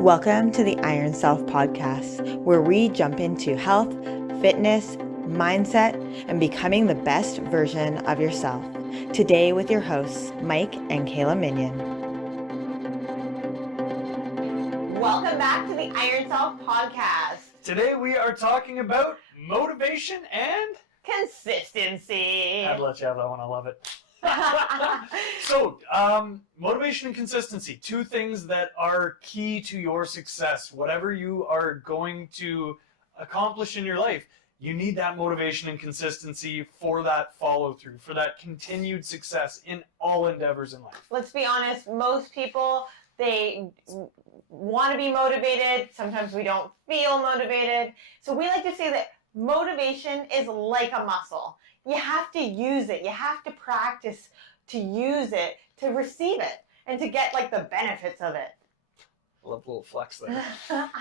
Welcome to the Iron Self podcast, where we jump into health, fitness, mindset, and becoming the best version of yourself. Today with your hosts, Mike and Kayla Minion. Welcome back to the Iron Self podcast. Today we are talking about motivation and Consistency. I'd let you have that one. I love it. So, motivation and consistency, two things that are key to your success. Whatever you are going to accomplish in your life, you need that motivation and consistency for that follow through, for that continued success in all endeavors in life. Let's be honest, most people, they want to be motivated. Sometimes we don't feel motivated. So we like to say that motivation is like a muscle. You have to use it. You have to practice to use it, to receive it, and to get like the benefits of it. Love a little flex there.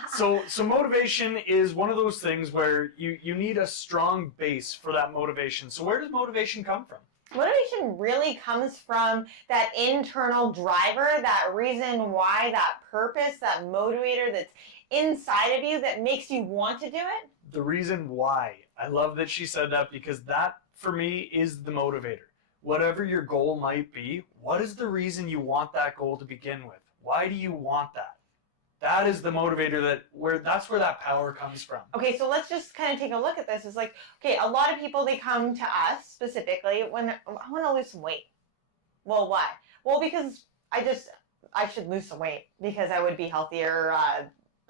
So motivation is one of those things where you need a strong base for that motivation. So where does motivation come from? Motivation really comes from that internal driver, that reason why, that purpose, that motivator that's inside of you that makes you want to do it. The reason why. I love that she said that, because that, for me, is the motivator. Whatever your goal might be, what is the reason you want that goal to begin with? Why do you want that? That is the motivator, that's where that power comes from. Okay, so let's just kind of take a look at this. It's like, okay, a lot of people, they come to us specifically when I want to lose some weight. Well, why? Well, because I should lose some weight because I would be healthier.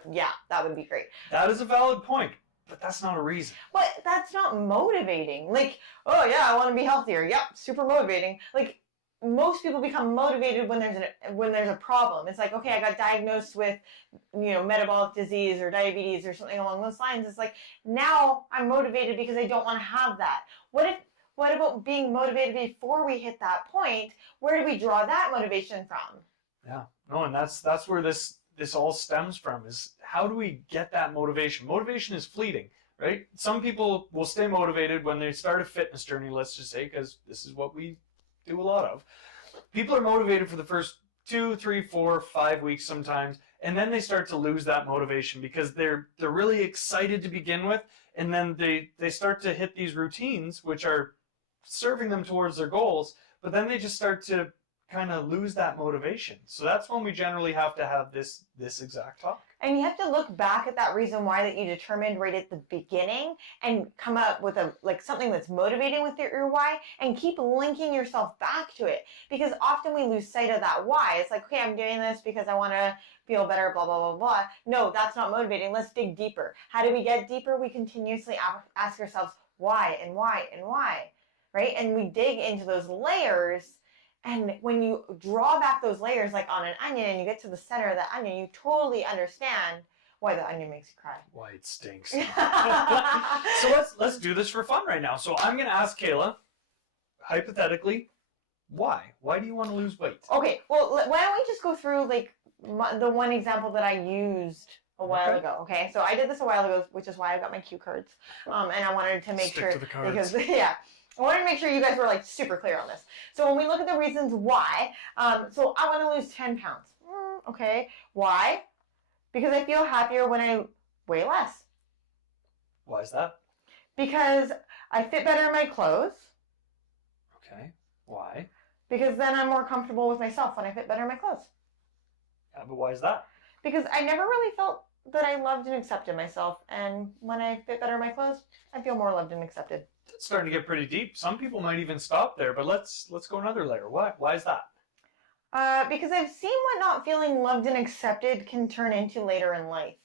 Yeah, that would be great. That is a valid point, but that's not a reason. But that's not motivating. Like, oh yeah, I want to be healthier. Yep, super motivating. Like, most people become motivated when there's a problem. It's like, okay, I got diagnosed with, metabolic disease or diabetes or something along those lines. It's like, now I'm motivated because I don't want to have that. What about being motivated before we hit that point? Where do we draw that motivation from? Yeah, no, and that's where this all stems from, is how do we get that motivation? Motivation is fleeting, right? Some people will stay motivated when they start a fitness journey, let's just say, because this is what we do a lot of. People are motivated for the first 2, 3, 4, 5 weeks sometimes, and then they start to lose that motivation because they're really excited to begin with, and then they start to hit these routines which are serving them towards their goals, but then they just start to kind of lose that motivation. So that's when we generally have to have this exact talk. And you have to look back at that reason why that you determined right at the beginning and come up with something that's motivating with your why, and keep linking yourself back to it. Because often we lose sight of that why. It's like, okay, I'm doing this because I want to feel better, blah, blah, blah, blah. No, that's not motivating. Let's dig deeper. How do we get deeper? We continuously ask ourselves why and why and why, right? And we dig into those layers. And when you draw back those layers like on an onion and you get to the center of that onion, you totally understand why the onion makes you cry. Why it stinks. So let's do this for fun right now. So I'm going to ask Kayla, hypothetically, why? Why do you want to lose weight? Okay, well, why don't we just go through the one example that I used a while ago, okay? So I did this a while ago, which is why I got my cue cards. And I wanted to make sure, to the cards. Because, yeah. I wanted to make sure you guys were super clear on this. So when we look at the reasons why, so I want to lose 10 pounds. Okay, why? Because I feel happier when I weigh less. Why is that? Because I fit better in my clothes. Okay, why? Because then I'm more comfortable with myself when I fit better in my clothes. Yeah, but why is that? Because I never really felt that I loved and accepted myself. And when I fit better in my clothes, I feel more loved and accepted. It's starting to get pretty deep. Some people might even stop there, but let's go another layer. Why is that? Because I've seen what not feeling loved and accepted can turn into later in life.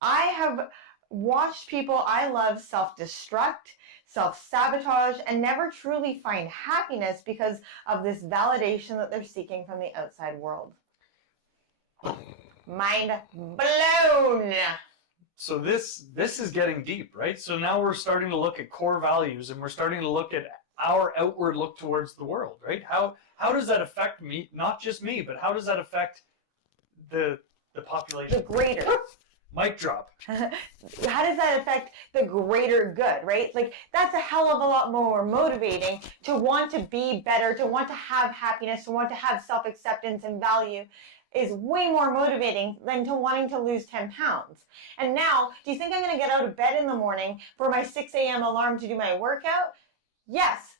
I have watched people I love self-destruct, self-sabotage, and never truly find happiness because of this validation that they're seeking from the outside world. Mind blown! So this is getting deep, right? So now we're starting to look at core values, and we're starting to look at our outward look towards the world, right? How does that affect me? Not just me, but how does that affect the population? The greater. Mic drop. How does that affect the greater good, right? Like, that's a hell of a lot more motivating to want to be better, to want to have happiness, to want to have self-acceptance and value. is way more motivating than to wanting to lose 10 pounds. And now, do you think I'm going to get out of bed in the morning for my 6 a.m. alarm to do my workout? Yes.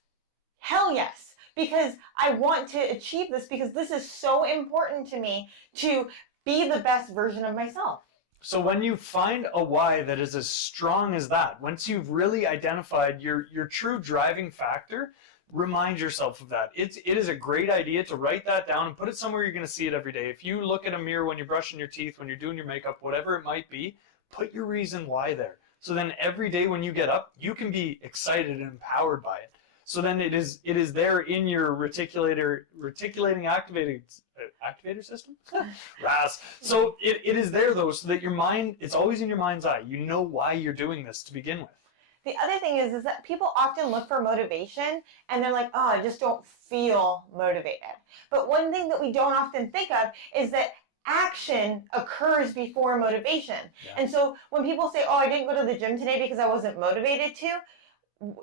Hell yes. Because I want to achieve this, because this is so important to me to be the best version of myself. So when you find a why that is as strong as that, once you've really identified your true driving factor, remind yourself of that. It is a great idea to write that down and put it somewhere you're going to see it every day. If you look in a mirror when you're brushing your teeth, when you're doing your makeup, whatever it might be, put your reason why there. So then every day when you get up, you can be excited and empowered by it. So then it is there in your reticulating activator system. RAS. So it is there though, so that your mind, it's always in your mind's eye. You know why you're doing this to begin with. The other thing is that people often look for motivation and they're like, oh, I just don't feel motivated. But one thing that we don't often think of is that action occurs before motivation. Yeah. And so when people say, oh, I didn't go to the gym today because I wasn't motivated to,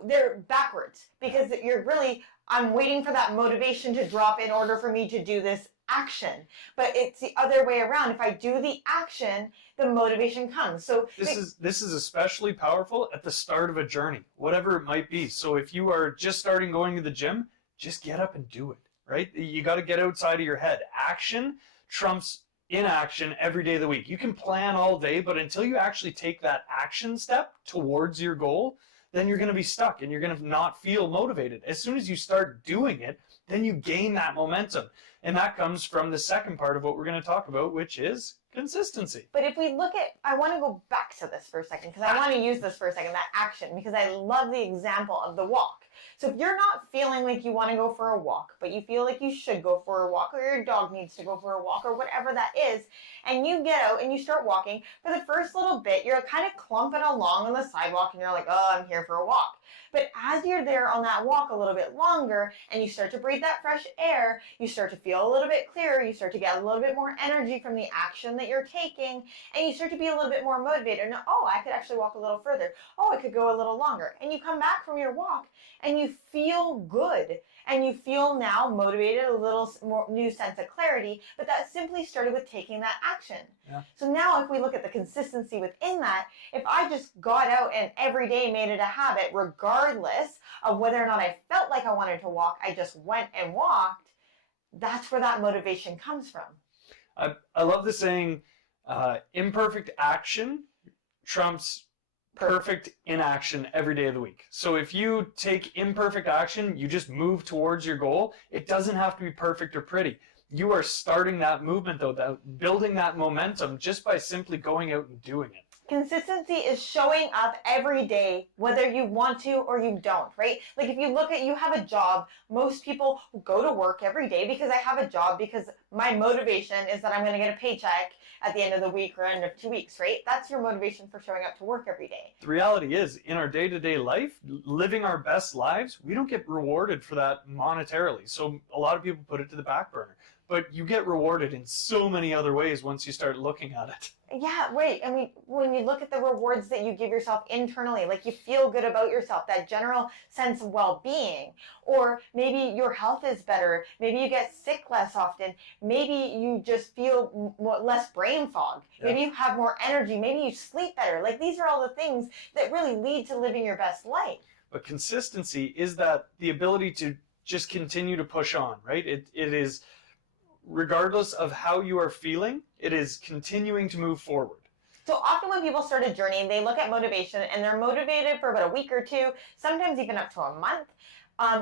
they're backwards, because you're really, I'm waiting for that motivation to drop in order for me to do this action. But it's the other way around. If I do the action, the motivation comes. So this is especially powerful at the start of a journey, whatever it might be. So if you are just starting going to the gym, just get up and do it, right? You got to get outside of your head. Action trumps inaction every day of the week. You can plan all day, but until you actually take that action step towards your goal, then you're going to be stuck and you're going to not feel motivated. As soon as you start doing it, then you gain that momentum. And that comes from the second part of what we're going to talk about, which is consistency. But if we look at, I want to go back to this for a second, because I want to use this for a second, that action, because I love the example of the walk. So if you're not feeling like you want to go for a walk, but you feel like you should go for a walk, or your dog needs to go for a walk, or whatever that is, and you get out and you start walking, for the first little bit, you're kind of clumping along on the sidewalk and you're like, oh, I'm here for a walk. But as you're there on that walk a little bit longer and you start to breathe that fresh air, you start to feel a little bit clearer, you start to get a little bit more energy from the action that you're taking, and you start to be a little bit more motivated. And, oh, I could actually walk a little further. Oh, I could go a little longer. And you come back from your walk and you feel good, and you feel now motivated, a little more new sense of clarity, but that simply started with taking that action. Yeah. So now if we look at the consistency within that, if I just got out and every day made it a habit, regardless of whether or not I felt like I wanted to walk, I just went and walked, that's where that motivation comes from. I love the saying, imperfect action trumps perfect inaction every day of the week. So if you take imperfect action, you just move towards your goal. It doesn't have to be perfect or pretty. You are starting that movement though, building that momentum just by simply going out and doing it. Consistency is showing up every day, whether you want to or you don't, right? Like if you look at, you have a job, most people go to work every day because I have a job, because my motivation is that I'm going to get a paycheck at the end of the week or end of 2 weeks, right? That's your motivation for showing up to work every day. The reality is, in our day-to-day life, living our best lives, we don't get rewarded for that monetarily. So a lot of people put it to the back burner. But you get rewarded in so many other ways once you start looking at it. Yeah, right. I mean, when you look at the rewards that you give yourself internally, like you feel good about yourself, that general sense of well-being, or maybe your health is better, maybe you get sick less often, maybe you just feel less brain fog, maybe you have more energy, maybe you sleep better. Like these are all the things that really lead to living your best life. But consistency is that the ability to just continue to push on, right? It is, regardless of how you are feeling, it is continuing to move forward. So often when people start a journey, they look at motivation and they're motivated for about a week or two, sometimes even up to a month,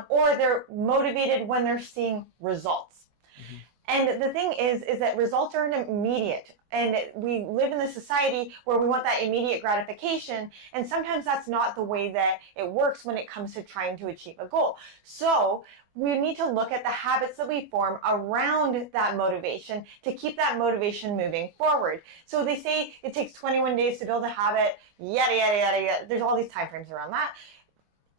or they're motivated when they're seeing results. Mm-hmm. And the thing is that results are immediate. And we live in a society where we want that immediate gratification, and sometimes that's not the way that it works when it comes to trying to achieve a goal. So we need to look at the habits that we form around that motivation to keep that motivation moving forward. So they say it takes 21 days to build a habit, yada, yada, yada, yada. There's all these time frames around that.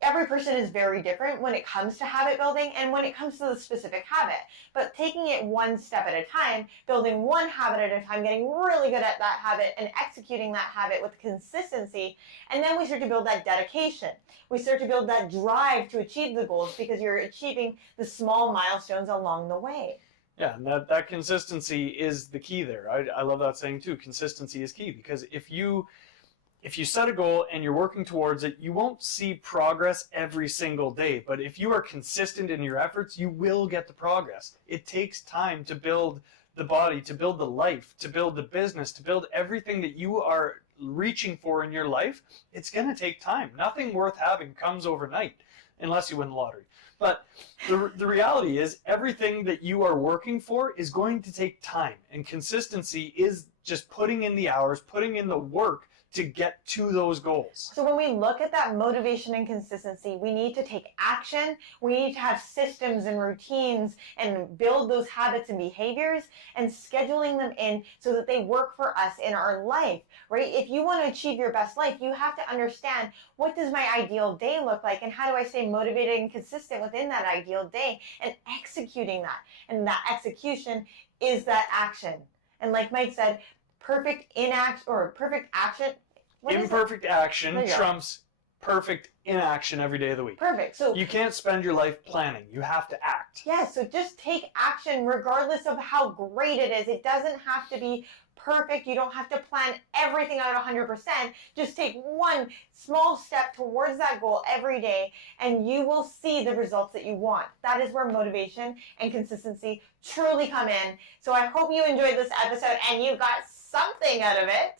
Every person is very different when it comes to habit building and when it comes to the specific habit. But taking it one step at a time, building one habit at a time, getting really good at that habit and executing that habit with consistency, and then we start to build that dedication. We start to build that drive to achieve the goals because you're achieving the small milestones along the way. Yeah, and that consistency is the key there. I love that saying too. Consistency is key, because if you set a goal and you're working towards it, you won't see progress every single day. But if you are consistent in your efforts, you will get the progress. It takes time to build the body, to build the life, to build the business, to build everything that you are reaching for in your life. It's going to take time. Nothing worth having comes overnight, unless you win the lottery. But the reality is, everything that you are working for is going to take time. And consistency is just putting in the hours, putting in the work to get to those goals. So when we look at that motivation and consistency, we need to take action. We need to have systems and routines and build those habits and behaviors and scheduling them in so that they work for us in our life, right? If you want to achieve your best life, you have to understand, what does my ideal day look like, and how do I stay motivated and consistent within that ideal day, and executing that. And that execution is that action. And like Mike said, perfect action. Imperfect action trumps perfect inaction every day of the week. Perfect. So you can't spend your life planning. You have to act. Yeah, so just take action regardless of how great it is. It doesn't have to be perfect. You don't have to plan everything out 100%. Just take one small step towards that goal every day, and you will see the results that you want. That is where motivation and consistency truly come in. So I hope you enjoyed this episode and you got something out of it.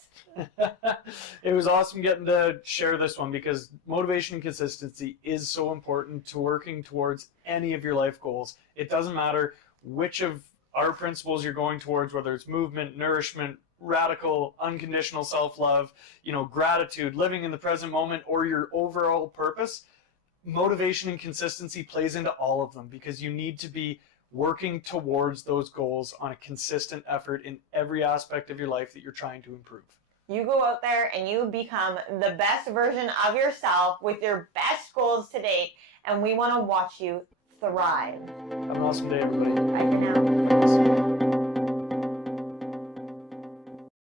It was awesome getting to share this one, because motivation and consistency is so important to working towards any of your life goals. It doesn't matter which of our principles you're going towards, whether it's movement, nourishment, radical, unconditional self-love, gratitude, living in the present moment, or your overall purpose. Motivation and consistency plays into all of them, because you need to be working towards those goals on a consistent effort in every aspect of your life that you're trying to improve. You go out there and you become the best version of yourself with your best goals to date, and we want to watch you thrive. Have an awesome day, everybody. Bye for now.